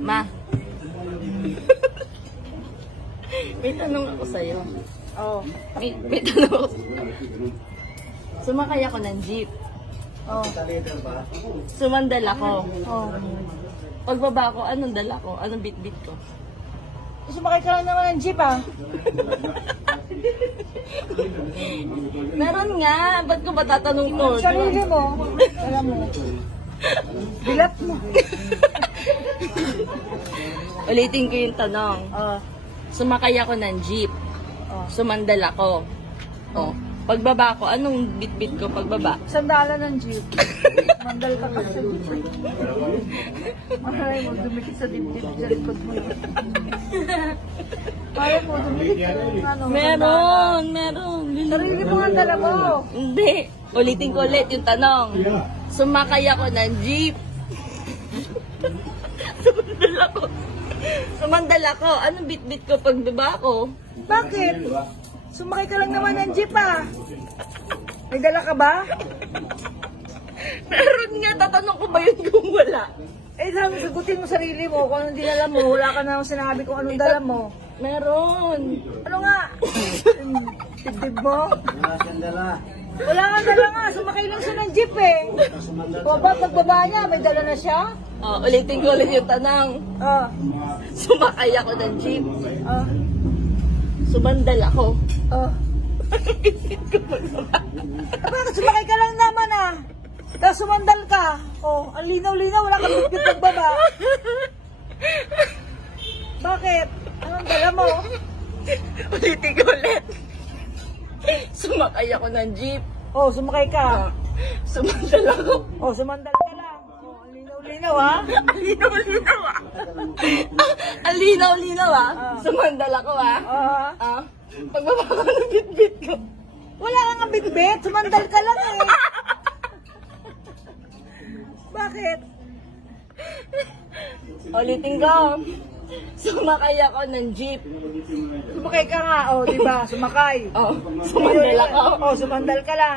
Ma. May tanong ako sa'yo. Oh. May tanong ako. Sumakay ako ng jeep. Oh. Sumandal ako. Oh. Pagbaba ko, anong dala ko? Anong bit-bit ko? Sumakay ka lang naman ng jeep ah. Meron nga. Ba't ko ba tatanong to? Sarili mo. Alam mo. Bilat mo. Ulitin ko yung tanong. Oh. Sumakay ako ng jeep. Oh. Sumandal ako. Oh. Pagbaba ko, anong bit-bit ko pagbaba? Sandalan ng jeep. Mandal ka kasi. Maray mo, dumikit sa dibdib sa likod mo. Maray mo, dumikit sa ano. Meron. Sarili mo ang dala mo. Hindi. Ulitin ko ulit yung tanong. Sumakay ako ng jeep. Sumandal ako. Anong bit-bit ko pagbaba ko? Bakit? Sumakay ka lang naman ng jeep ah. May dala ka ba? Meron nga. Tatanong ko ba yun kung wala? Eh, sagutin mo sarili mo kung anong dinala mo. Wala ka naman sinabi kung anong dala mo. Meron. Ano nga? Dibdib mo? Wala nga dala nga. Sumakay lang siya ng jeep eh. Pagbaba niya, may dala na siya. Oh, ulitin ko ulit yung tanong. Oh. Sumakay ako ng jeep. Oh. Sumandal ako. Oh. Bit-bit ko pagbaba. Bakit sumakay ka lang naman ah? Tapos sumandal ka. Oh, ang linaw-linaw. Wala kang bit-bit pagbaba. Bakit? Anong dala mo? Ulitin ko ulit. Sumakay ako ng jeep. Oh, sumakay ka. Sumandal ako. Oh, sumandal ka lang. Oh, ang linaw-linaw ha? Ang linaw-linaw ah. Ang linaw-linaw ah. Sumandal ako ah. Pagbaba ko ng bit-bit ko. Wala kang ang bit-bit. Sumandal ka lang eh. Bakit? Ulitin ko. Sumakay ako ng jeep. Sumakay ka nga, oh, di ba? Sumakay. Oh, sumandal ako. Oh, sumandal ka lang.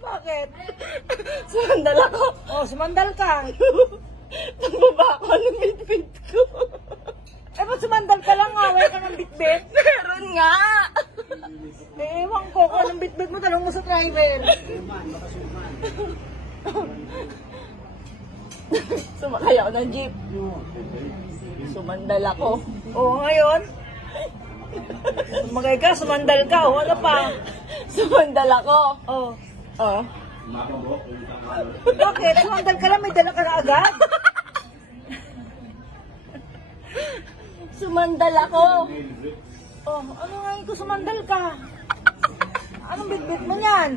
Bakit? Sumandal ako. Oh, sumandal ka. Pagbaba ko ng bit-bit ko. Eh, ba't sumandal ka lang nga? Wala ka ng bit-bit? Meron nga. Eh, ewan ko kung anong bit-bit mo. Talong mo sa driver. Sumakay ako ng jeep. Sumandal ako. Oo, ngayon? Sumakay ka, sumandal ka. O, ano pa? Sumandal ako. Oh. Oh. Bakit? Sumandal ka lang, may dala ka na agad. Sumandal ako. Oh, ano nga yung sumandal ka? Anong bit-bit mo yan?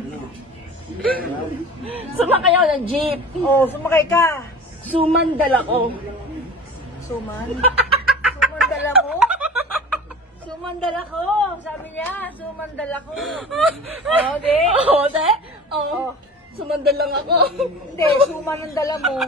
Sumakay ako ng jeep. Oh, sumakay ka. Sumandal ako. Sumandal ako? Sumandal ako. Sabi niya, sumandal ako. Oh, di? Oo, de? Oo. Sumandal lang ako. Hindi, suman ang dala mo.